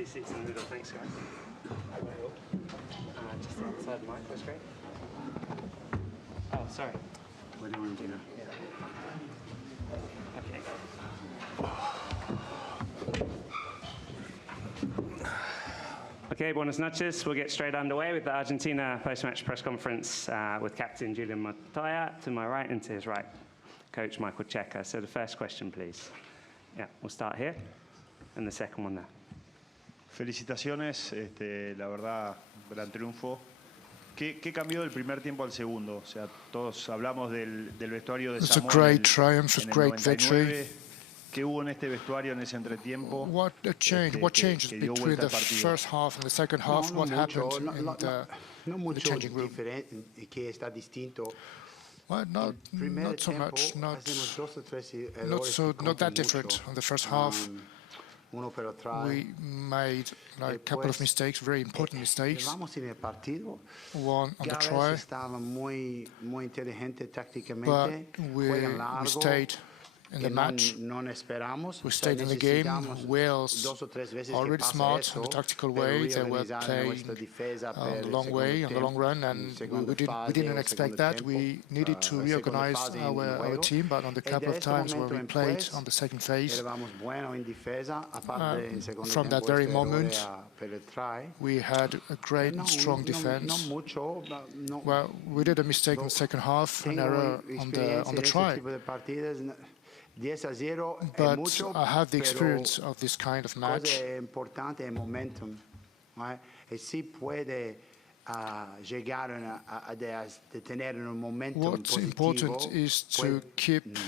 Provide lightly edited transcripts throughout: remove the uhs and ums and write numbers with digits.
2 seats in the middle, thanks guys. Just outside the mic, that's great. Oh, sorry. What do you want to do now? Okay. Okay, buenas noches. We'll get straight underway with the Argentina post-match press conference with Captain Julian Montoya to my right and to his right, Coach Michael Cheika. So the first question, please. Yeah, we'll start here and the second one there. Felicitaciones, la verdad, gran triunfo. ¿Qué cambió del primer tiempo al segundo? O sea, todos hablamos del vestuario de Samoa. It's a great triumph, a great victory. ¿Qué hubo en este vestuario en ese entretiempo? What changed between the first half and the second half? What happened in the changing room? Well, not so much, not that different on the first half. We made a couple of mistakes, very important mistakes. One on the try, but we stayed in the match. We stayed in the game. Wales already smart in the tactical way. They were playing on the long way, on the long run, and we didn't expect that. We needed to reorganize our team, but on the couple of times where we played on the second phase, from that very moment, we had a great, strong defense. Well, we did a mistake in the second half, an error on the try. But I have the experience of this kind of match. What's important is to keep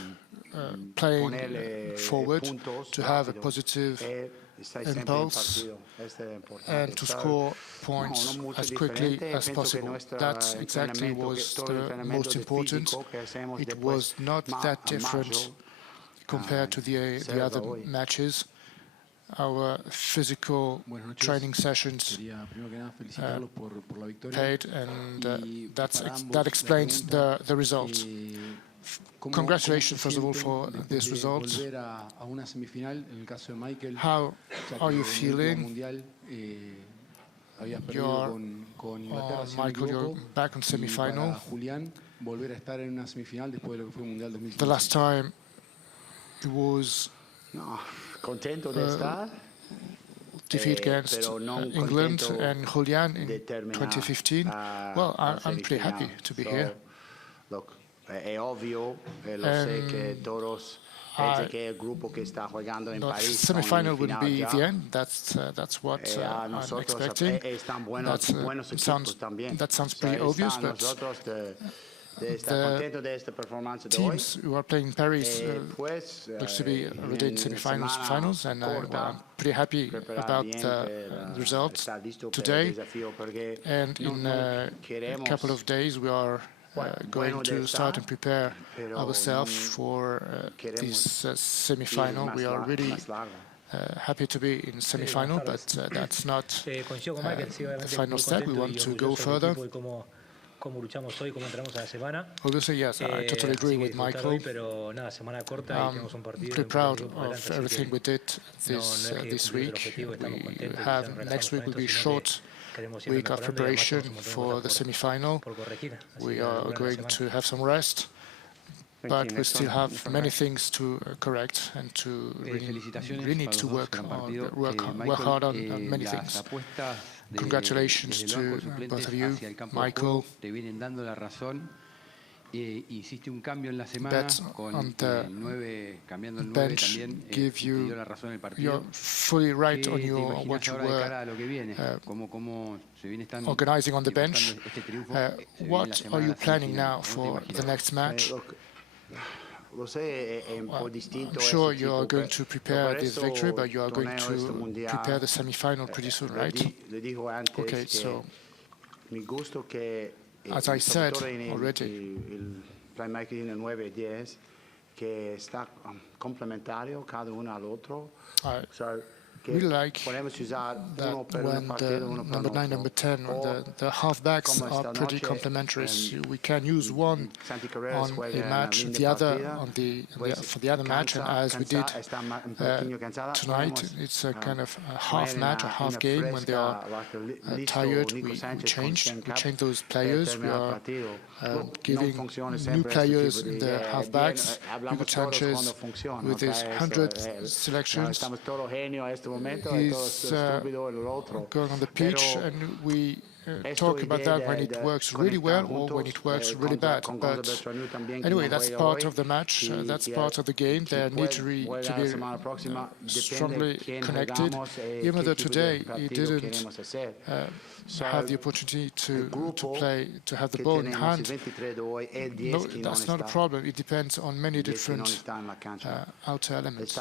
playing forward, to have a positive impulse, and to score points as quickly as possible. That exactly was the most important. It was not that different compared to the other matches. Our physical training sessions paid, and that explains the result. Congratulations, first of all, for this result. How are you feeling? Michael, you're back on semi-final. The last time it was defeat against England and Julian in 2015. Well, I'm pretty happy to be here. Semi-final wouldn't be the end. That's what I'm expecting. That sounds pretty obvious, but the teams who are playing in Paris looks to be already in semi-finals, finals, and I'm pretty happy about the results today. And in a couple of days, we are going to start and prepare ourselves for this semi-final. We are really happy to be in semi-final, but that's not the final step. We want to go further. Obviously, yes, I totally agree with Michael. I'm pretty proud of everything we did this week. Next week will be a short week of preparation for the semi-final. We are going to have some rest, but we still have many things to correct and to really need to work hard on many things. Congratulations to both of you, Michael. Bets on the bench give you, you're fully right on what you were organizing on the bench. What are you planning now for the next match? Well, I'm sure you are going to prepare this victory, but you are going to prepare the semi-final pretty soon, right? Okay, so as I said already, really like that when the number 9, number 10, the halfbacks are pretty complementary. We can use one on a match, the other for the other match, and as we did tonight, it's a kind of a half match, a half game. When they are tired, we change those players. We are giving new players in the halfbacks. Hugo Sanchez, with his 100th selections, is going on the pitch, and we talk about that when it works really well or when it works really bad. But anyway, that's part of the match, that's part of the game. They need to be strongly connected. Even though today he didn't have the opportunity to play, to have the ball in hand, no, that's not a problem. It depends on many different outer elements.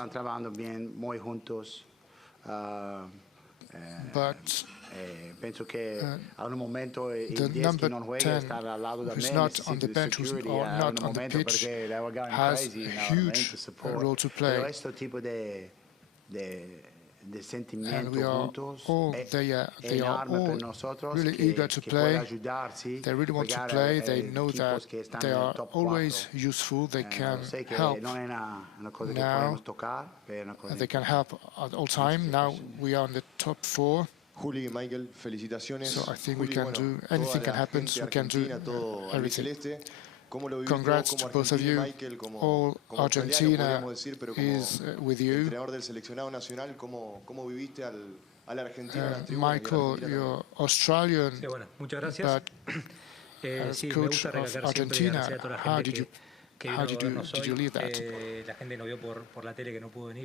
But the number 10, who's not on the bench, who's not on the pitch, has a huge role to play. And we are all, they are all really eager to play. They really want to play. They know that they are always useful. They can help now. They can help at all time. Now we are in the top 4. Juli, Michael, felicitaciones. So I think we can do, anything can happen, so we can do everything. Congrats to both of you. All Argentina is with you. Michael, you're Australian, but as coach of Argentina, how did you leave that?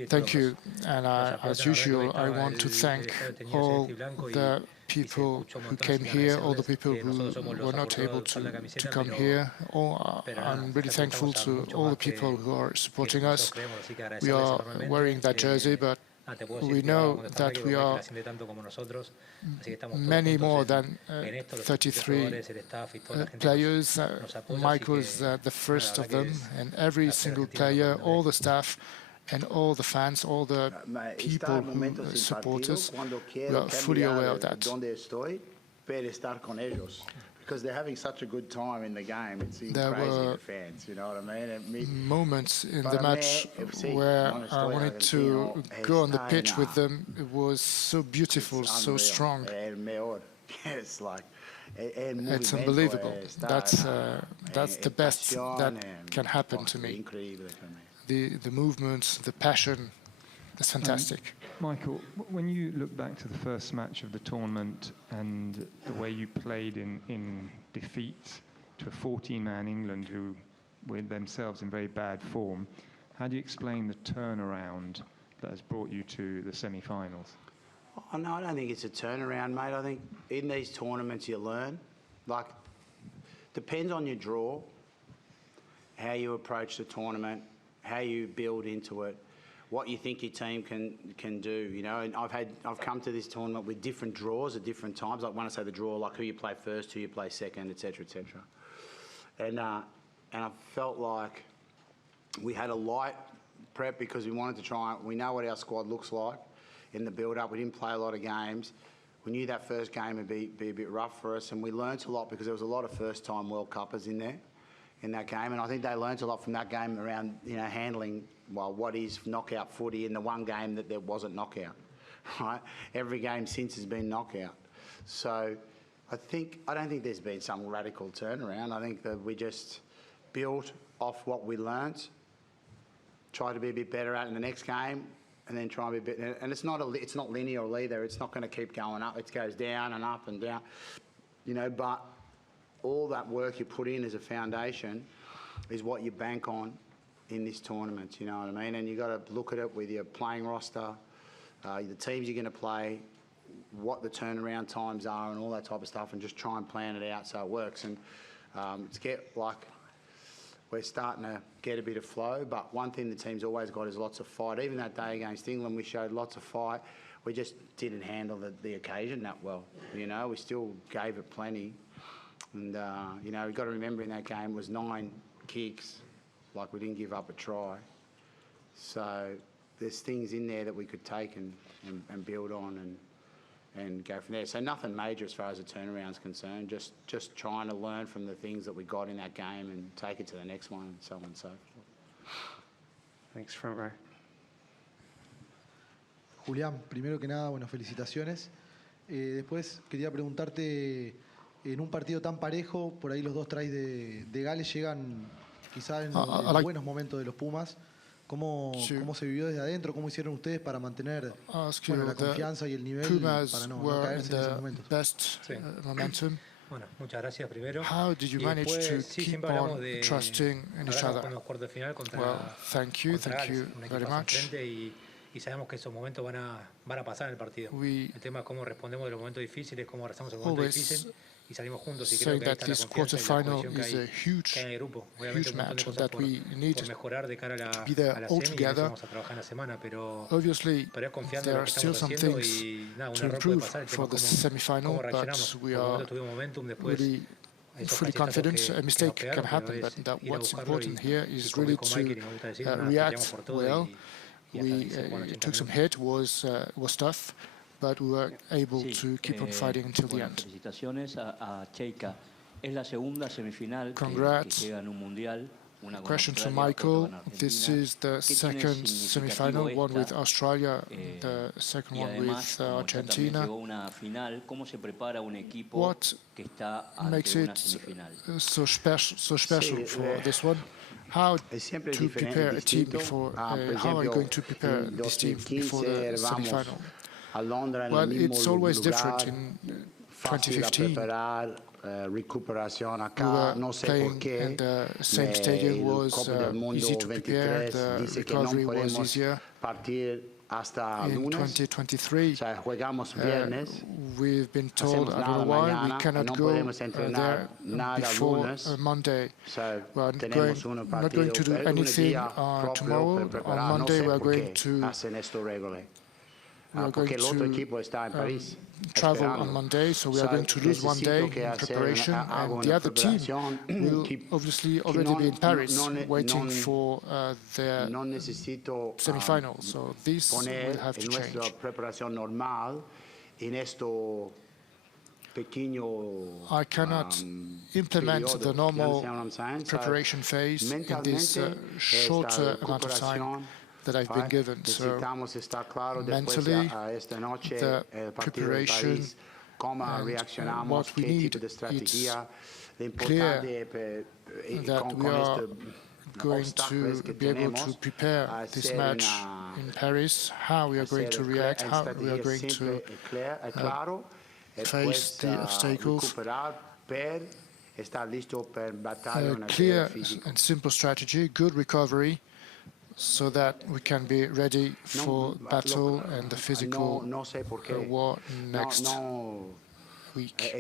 Thank you. And as usual, I want to thank all the people who came here, all the people who were not able to come here. I'm really thankful to all the people who are supporting us. We are wearing that jersey, but we know that we are many more than 33 players. Michael is the first of them, and every single player, all the staff, and all the fans, all the people who support us, we are fully aware of that. Because they're having such a good time in the game, it's crazy to fans, you know what I mean? Moments in the match where I wanted to go on the pitch with them. It was so beautiful, so strong. It's like, it's unbelievable. That's the best that can happen to me. The movements, the passion, it's fantastic. Michael, when you look back to the first match of the tournament and the way you played in defeat to a 14-man England who were themselves in very bad form, how do you explain the turnaround that has brought you to the semi-finals? Oh, no, I don't think it's a turnaround, mate. I think in these tournaments you learn. Like, depends on your draw, how you approach the tournament, how you build into it, what you think your team can do, you know. And I've come to this tournament with different draws at different times. Like when I say the draw, like who you play first, who you play second, etc., etc. And I felt like we had a light prep because we wanted to try. We know what our squad looks like in the build-up. We didn't play a lot of games. We knew that first game would be a bit rough for us, and we learnt a lot because there was a lot of first-time World Cuppers in there in that game, and I think they learnt a lot from that game around, you know, handling, well, what is knockout footy in the one game that there wasn't knockout, right? Every game since has been knockout. So I don't think there's been some radical turnaround. I think that we just built off what we learnt, tried to be a bit better at in the next game, and then try and be a bit, and it's not linear either. It's not going to keep going up. It goes down and up and down, you know, but all that work you put in as a foundation is what you bank on in this tournament, you know what I mean? And you've got to look at it with your playing roster, the teams you're going to play, what the turnaround times are and all that type of stuff, and just try and plan it out so it works. And we're starting to get a bit of flow, but one thing the team's always got is lots of fight. Even that day against England, we showed lots of fight. We just didn't handle the occasion that well, you know? We still gave it plenty. And, you know, you've got to remember in that game was 9 kicks, like we didn't give up a try. So there's things in there that we could take and build on and go from there. So nothing major as far as the turnaround's concerned, just trying to learn from the things that we got in that game and take it to the next one and so on and so forth. Thanks, front row. Julián, primero que nada, bueno, felicitaciones. Después quería preguntarte, en un partido tan parejo, por ahí los dos tries de Gales llegan quizás en los buenos momentos de los Pumas. ¿Cómo se vivió desde adentro? ¿Cómo hicieron ustedes para mantener la confianza y el nivel Pumas para no caerse en esos momentos? Best momentum. Bueno, muchas gracias primero. How did you manage to keep on trusting in each other? Well, thank you very much. Y sabemos que esos momentos van a pasar en el partido. El tema es cómo respondemos de los momentos difíciles, cómo rezamos el momento difícil y salimos juntos. Y creo que ahí está la confianza y la cohesión que hay en el grupo. Obviamente un montón de cosas por mejorar de cara a la semi y vamos a trabajar en la semana, pero es confiando en lo que estamos haciendo y nada, un error puede pasar. El tema cómo reaccionamos. Por el momento tuvimos momentum, después fully confident. A mistake can happen, but what's important here is really to react well. We took some hit, was tough, but we were able to keep on fighting until the end. Felicitaciones a Cheika. Es la segunda semifinal Congrats. que llega en un mundial. Question to Michael. This is the second semi-final, one with Australia, the second one with Argentina. What makes it so special for this one? How to prepare a team before? How are you going to prepare this team before the semi-final? Well, it's always different. In 2015, we were playing in the same stadium. Was easy to prepare. The recovery was easier. In 2023, we've been told, I don't know why, we cannot go there before Monday. We are not going to do anything tomorrow. On Monday, we are going to travel on Monday, so we are going to lose one day in preparation, and the other team will obviously already be in Paris waiting for their semi-final. So this will have to change. I cannot implement the normal preparation phase in this short amount of time that I've been given. So mentally, the preparation and what we need, it's clear that we are going to be able to prepare this match in Paris, how we are going to react, how we are going to face the obstacles. A clear and simple strategy, good recovery, so that we can be ready for battle and the physical war next week,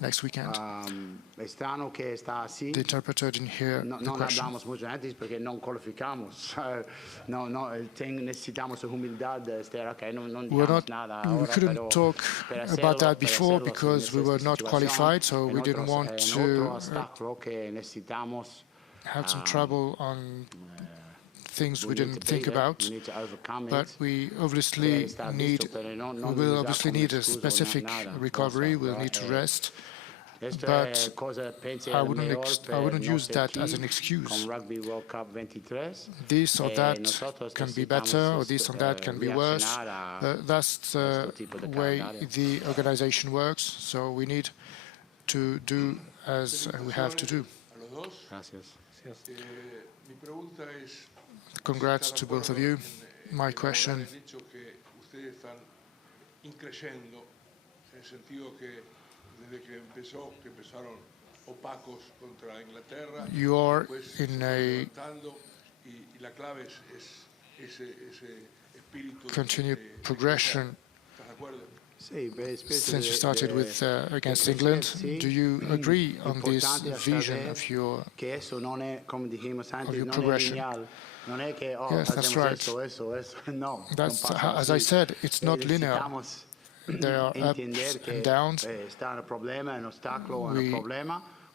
next weekend. The interpreter didn't hear the question. We couldn't talk about that before because we were not qualified, so we didn't want to have some trouble on things we didn't think about, but we will obviously need a specific recovery. We'll need to rest, but I wouldn't use that as an excuse. This or that can be better, or this or that can be worse. That's the way the organization works. So we need to do as we have to do. Congrats to both of you. My question, you are in a continued progression since you started with against England. Do you agree on this vision of your progression? Yes, that's right. That's, as I said, it's not linear. There are ups and downs.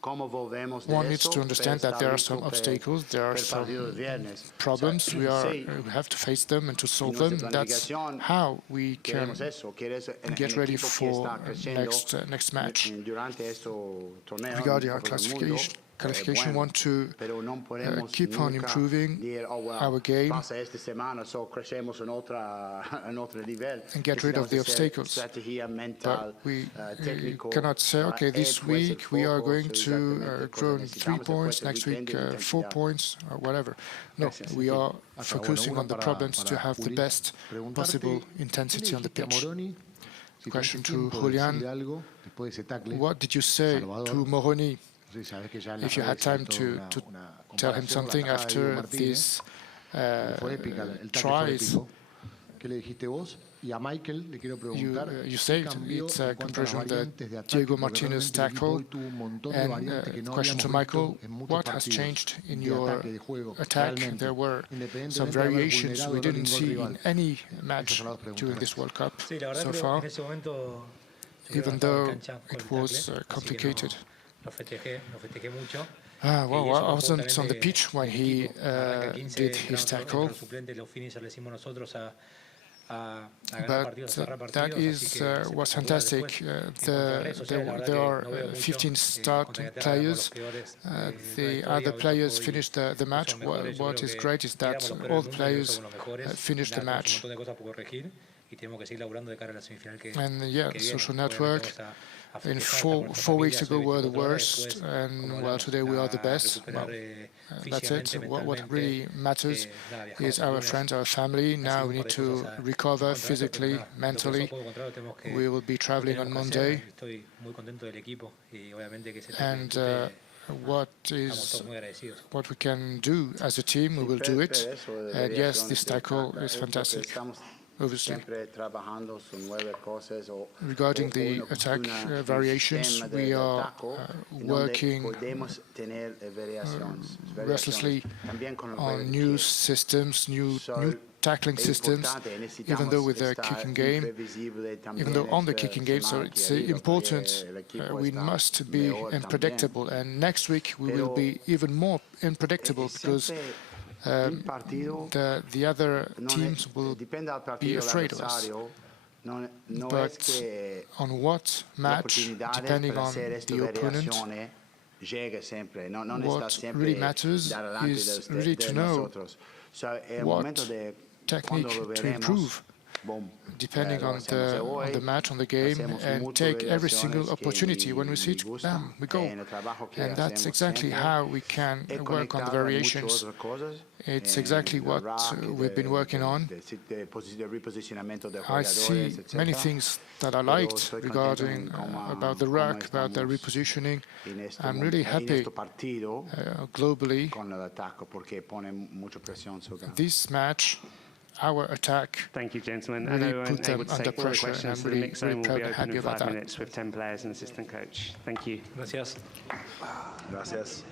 one needs to understand that there are some obstacles, there are some problems. We have to face them and to solve them. That's how we can get ready for next match. Regarding our qualification, want to keep on improving our game and get rid of the obstacles. But we cannot say, okay, this week we are going to grow 3 points, next week 4 points, or whatever. No, we are focusing on the problems to have the best possible intensity on the pitch. Question to Julian. What did you say to Moroni? If you had time to tell him something after these tries, you said it's a comparison of the Diego Martinez tackle. And question to Michael, what has changed in your attack? There were some variations we didn't see in any match during this World Cup so far, even though it was complicated. Well, I wasn't on the pitch when he did his tackle, but that was fantastic. There are 15 starting players. The other players finished the match. What is great is that all the players finished the match. And yeah, social network in 4 weeks ago were the worst, and well, today we are the best. Well, that's it. What really matters is our friends, our family. Now we need to recover physically, mentally. We will be traveling on Monday, and what we can do as a team, we will do it. And yes, this tackle is fantastic. Obviously. Regarding the attack variations, we are working restlessly on new systems, new tackling systems, even though with the kicking game, even though on the kicking game, so it's important, we must be unpredictable. And next week we will be even more unpredictable because the other teams will be afraid of us. But on what match, depending on the opponent, what really matters is really to know what technique to improve, depending on the match, on the game, and take every single opportunity. When we see it, bam, we go. And that's exactly how we can work on the variations. It's exactly what we've been working on. I see many things that I liked regarding about the ruck, about the repositioning. I'm really happy globally. This match, our attack. Thank you, gentlemen. Really put them under pressure, and I'm really proud and happy about that. Minutes with 10 players and assistant coach. Thank you. Gracias. Gracias.